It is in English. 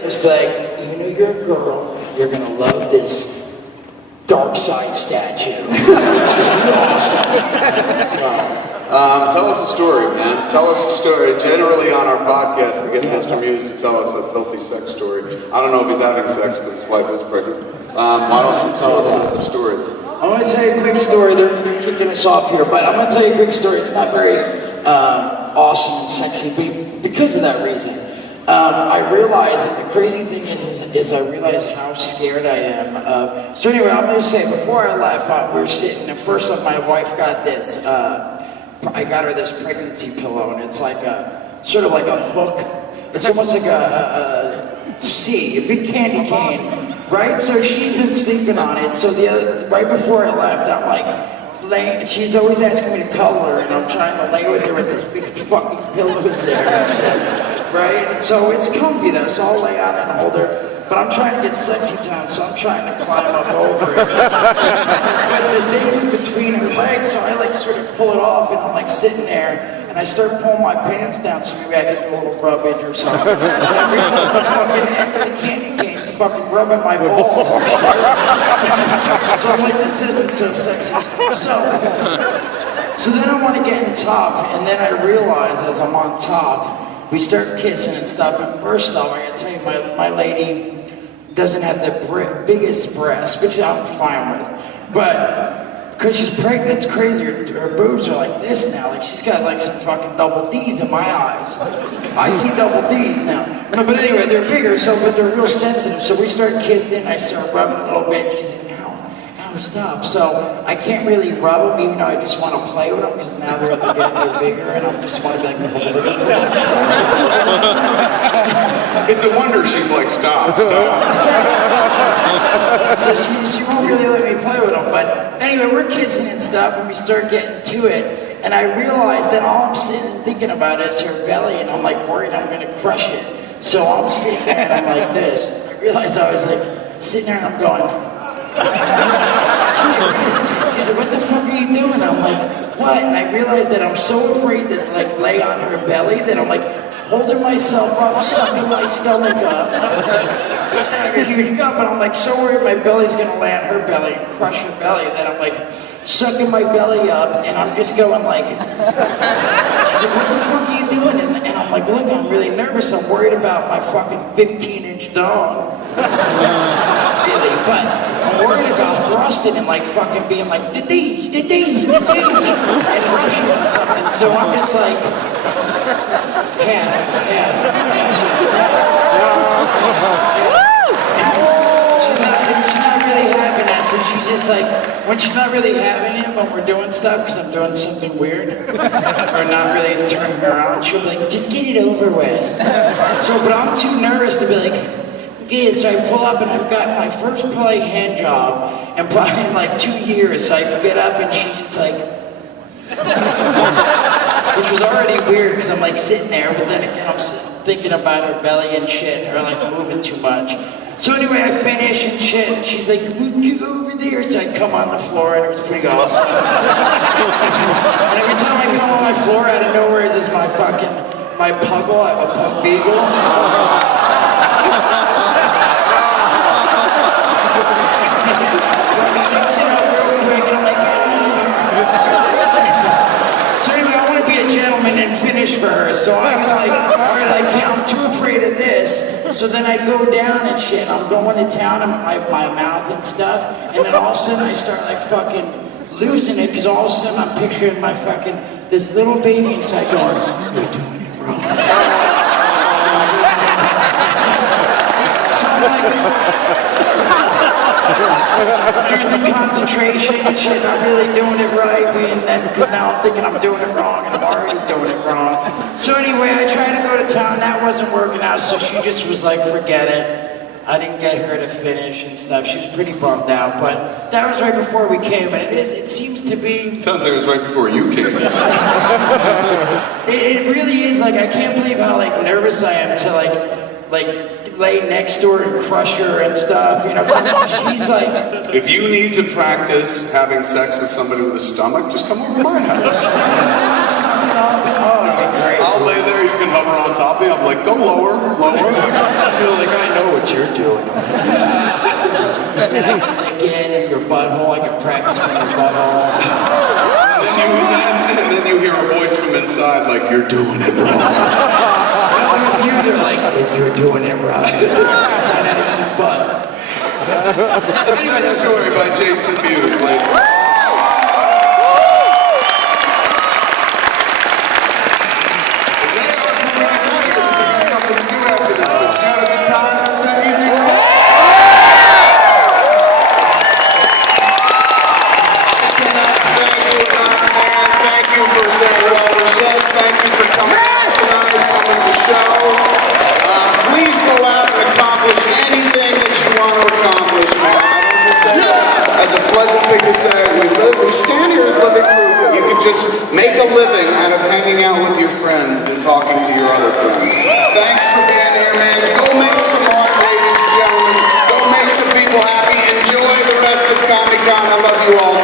Just be like, you know you're a girl, you're gonna love this dark side statue. It's gonna be awesome. So, tell us a story, man. Tell us a story. Generally on our podcast, we get Mr. Mewes to tell us a filthy sex story. I don't know if he's having sex because his wife is pregnant. Why don't you tell us a story? I'm going to tell you a quick story. They're kicking us off here, but I'm going to tell you a quick story. It's not very awesome and sexy, but because of that reason. I realize that the crazy thing is I realize how scared I am of... So anyway, I'm going to say, before I left, we were sitting, and first off, my wife got this... I got her this pregnancy pillow, and it's like a, sort of like a hook. It's almost like a C, a big candy cane, right? So she's been sleeping on it. So right before I left, I'm like, she's always asking me to cuddle her, and I'm trying to lay with her with this big fucking pillows there, right? And so it's comfy though, so I'll lay out and hold her. But I'm trying to get sexy time, so I'm trying to climb up over it. But the thing's between her legs, so I like sort of pull it off, and I'm like sitting there, and I start pulling my pants down, so maybe I get a little rubbage or something. And I realize the fucking end of the candy cane is fucking rubbing my balls. So I'm like, this isn't so sexy. So then I want to get on top, and then I realize as I'm on top, we start kissing and stuff, and first off, I gotta tell you, my lady doesn't have the biggest breasts, which I'm fine with, but because she's pregnant, it's crazy. Her boobs are like this now, like she's got like some fucking double D's in my eyes. I see double D's now. No, but anyway, they're bigger, but they're real sensitive, so we start kissing, I start rubbing a little bit, and she's like, stop. So I can't really rub them, even though I just want to play with them, because now they're bigger, and I just want to be like... It's a wonder she's like, stop. So she won't really let me play with them. But anyway, we're kissing and stuff, and we start getting to it, and I realized that all I'm sitting and thinking about is her belly, and I'm like worried I'm going to crush it. So I'm sitting there, and I'm like this. I realized I was like sitting there, and I'm going... She's like, what the fuck are you doing? I'm like, what? And I realized that I'm so afraid to like lay on her belly that I'm like holding myself up, sucking my stomach up. I got a huge gut, but I'm like so worried my belly's gonna lay on her belly and crush her belly that I'm like sucking my belly up, and I'm just going like, she's like, what the fuck are you doing? And I'm like, look, I'm really nervous. I'm worried about my fucking 15-inch dog. Really, but I'm worried about thrusting and like fucking being like, da-deesh, and Russian and something. So I'm just like, half. She's not really having that, so she's just like, when she's not really having it, when we're doing stuff, because I'm doing something weird, or not really turning her on, she'll be like, just get it over with. So, but I'm too nervous to be like, yeah, so I pull up and I've got my first probably hand job, and probably in like 2 years, so I get up and she's just like, which was already weird because I'm like sitting there, but then again I'm thinking about her belly and shit, her like moving too much. So anyway, I finish and shit, and she's like, you go over there, so I come on the floor, and it was pretty awesome. And every time I come on my floor, out of nowhere is just my puggle, I have a pug beagle. For her, so I'm like, all right, I'm too afraid of this. So then I go down and shit. I'm going to town and my mouth and stuff, and then all of a sudden I start like fucking losing it because all of a sudden I'm picturing my fucking this little baby inside going, "You're doing it wrong." So I'm like, losing concentration and shit, not really doing it right, and then because now I'm thinking I'm doing it wrong, and I'm already doing it wrong. So anyway, I tried to go to town, that wasn't working out, so she just was like, forget it. I didn't get her to finish and stuff. She was pretty bummed out, but that was right before we came, and it seems to be... Sounds like it was right before you came. It really is, like, I can't believe how, like, nervous I am to, like lay next to her and crush her and stuff, you know, she's like... If you need to practice having sex with somebody with a stomach, just come over to my house. Oh, that'd be great. I'll lay there, you can hover on top of me, I'm like, go lower. You're like, I what you're doing. And then I can lick it in your butthole. I can practice in your butthole. And then you hear a voice from inside like, you're doing it wrong. I'm with you, they're like, you're doing it wrong. Because I know how to eat butt. A sex story by Jason Mewes, ladies. Just make a living out of hanging out with your friend and talking to your other friends. Thanks for being here, man. Go make some art, ladies and gentlemen. Go make some people happy. Enjoy the rest of Comic-Con. I love you all.